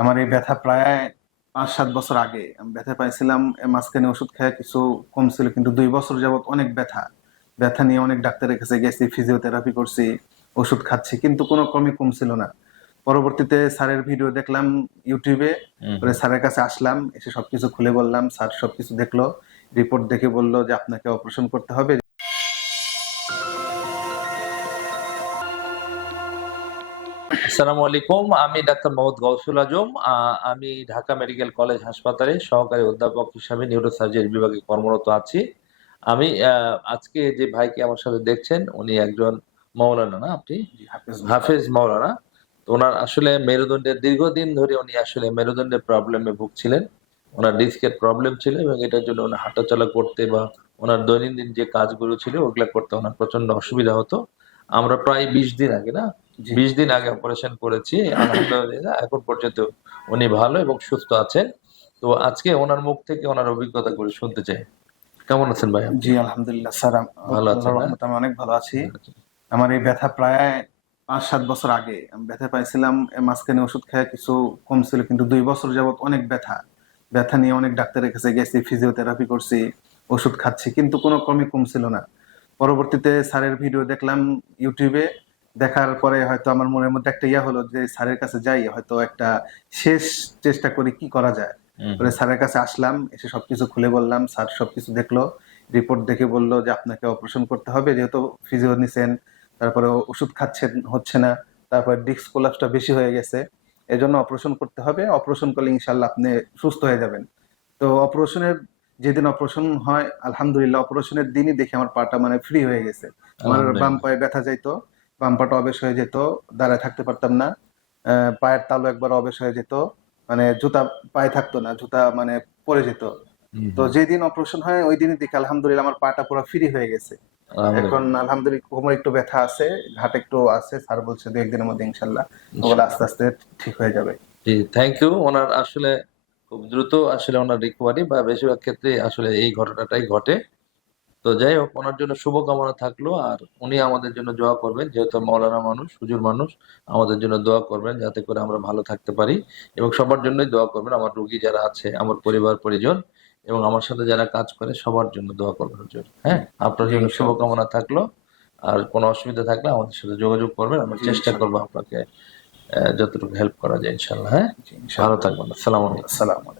আমার এই ব্যথা প্রায় পাঁচ সাত বছর আগে। আমি ব্যথা পাইছিলাম মাঝখানে ওষুধ খেয়ে কিছু কমছিল কিন্তু দুই বছর যাবত অনেক ব্যথা। ব্যথা নিয়ে অনেক ডাক্তারের কাছে গেছি ফিজিওথেরাপি করছি ওষুধ খাচ্ছি কিন্তু কোনো কমই কমছিল না। পরবর্তীতে স্যারের ভিডিও দেখলাম ইউটিউবে পরে স্যারের কাছে আসলাম এসে সবকিছু খুলে বললাম স্যার সবকিছু দেখল রিপোর্ট দেখে বলল যে আপনাকে অপারেশন করতে হবে আসসালামু আলাইকুম আমি ডাক্তার মোহাম্মদ গৌসুল আজম আমি ঢাকা মেডিকেল কলেজ হাসপাতালে সহকারী অধ্যাপক হিসাবে নিউরোসার্জারি বিভাগে কর্মরত আছি। আমি আজকে যে ভাইকে আমার সাথে দেখছেন উনি একজন মৌলানা না আপনি? হাফেজ হাফেজ মৌলানা। তো ওনার আসলে মেরুদণ্ডের দীর্ঘদিন ধরে উনি আসলে মেরুদণ্ডের প্রবলেমে ভুগছিলেন। ওনার ডিস্কের প্রবলেম ছিল এবং এটার জন্য ওনার হাঁটাচলা করতে বা ওনার দৈনন্দিন যে কাজগুলো ছিল ওগুলা করতে ওনার প্রচণ্ড অসুবিধা হতো। আমরা প্রায় বিশ দিন আগে না? বিশ দিন আগে অপারেশন করেছি। আলহামদুলিল্লাহ এখন পর্যন্ত উনি ভালো এবং সুস্থ আছেন। তো আজকে ওনার মুখ থেকে ওনার অভিজ্ঞতা করে শুনতে চাই। কেমন আছেন ভাই জি আলহামদুলিল্লাহ স্যার ভালো আছেন আমি অনেক ভালো আছি। আমার এই ব্যথা প্রায় পাঁচ সাত বছর আগে। আমি ব্যথা পাইছিলাম মাঝখানে ওষুধ খেয়ে কিছু কমছিল কিন্তু দুই বছর যাবত অনেক ব্যথা। ব্যথা নিয়ে অনেক ডাক্তারের কাছে গেছি ফিজিওথেরাপি করছি ওষুধ খাচ্ছি কিন্তু কোনো কমই কমছিল না। পরবর্তীতে স্যারের ভিডিও দেখলাম ইউটিউবে। দেখার পরে হয়তো আমার মনের মধ্যে একটা ইয়া হলো যে স্যারের কাছে যাই হয়তো একটা শেষ চেষ্টা করি কি করা যায়। পরে স্যারের কাছে আসলাম এসে সবকিছু খুলে বললাম স্যার সবকিছু দেখল রিপোর্ট দেখে বলল যে আপনাকে অপারেশন করতে হবে যেহেতু ফিজিও নিছেন তারপরে ওষুধ খাচ্ছেন হচ্ছে না তারপর ডিস্ক কোলাপসটা বেশি হয়ে গেছে এজন্য অপারেশন করতে হবে অপারেশন করলে ইনশাল্লাহ আপনি সুস্থ হয়ে যাবেন। তো অপারেশনের যেদিন অপারেশন হয় আলহামদুলিল্লাহ অপারেশনের দিনই দেখে আমার পাটা মানে ফ্রি হয়ে গেছে। আমার বাম পায়ে ব্যথা যাইতো বাম পাটা অবেশ হয়ে যেত দাঁড়ায় থাকতে পারতাম না পায়ের তালু একবার অবেশ হয়ে যেত মানে জুতা পায়ে থাকতো না জুতা মানে পরে যেত। তো যেদিন অপারেশন হয় ওই দিনই দেখে আলহামদুলিল্লাহ আমার পাটা পুরো ফ্রি হয়ে গেছে। এখন আলহামদুলিল্লাহ কোমর একটু ব্যথা আছে ঘাট একটু আছে স্যার বলছে দু একদিনের মধ্যে ইনশাল্লাহ ওগুলো আস্তে আস্তে ঠিক হয়ে যাবে। জি থ্যাংক ইউ ওনার আসলে খুব দ্রুত আসলে ওনার রিকভারি বা বেশিরভাগ ক্ষেত্রে আসলে এই ঘটনাটাই ঘটে। তো যাই হোক ওনার জন্য শুভকামনা থাকল আর উনি আমাদের জন্য দোয়া করবেন যেহেতু মৌলানা মানুষ হুজুর মানুষ আমাদের জন্য দোয়া করবেন যাতে করে আমরা ভালো থাকতে পারি এবং সবার জন্যই দোয়া করবেন। আমার রুগী যারা আছে আমার পরিবার পরিজন এবং আমার সাথে যারা কাজ করে সবার জন্য দোয়া করবেন হুজুর। হ্যাঁ আপনার জন্য শুভকামনা থাকল। আর কোনো অসুবিধা থাকলে আমাদের সাথে যোগাযোগ করবেন আমরা চেষ্টা করব আপনাকে যতটুকু হেল্প করা যায় ইনশাল্লাহ হ্যাঁ? ভালো থাকবেন। আসসালামু আলাইকুম।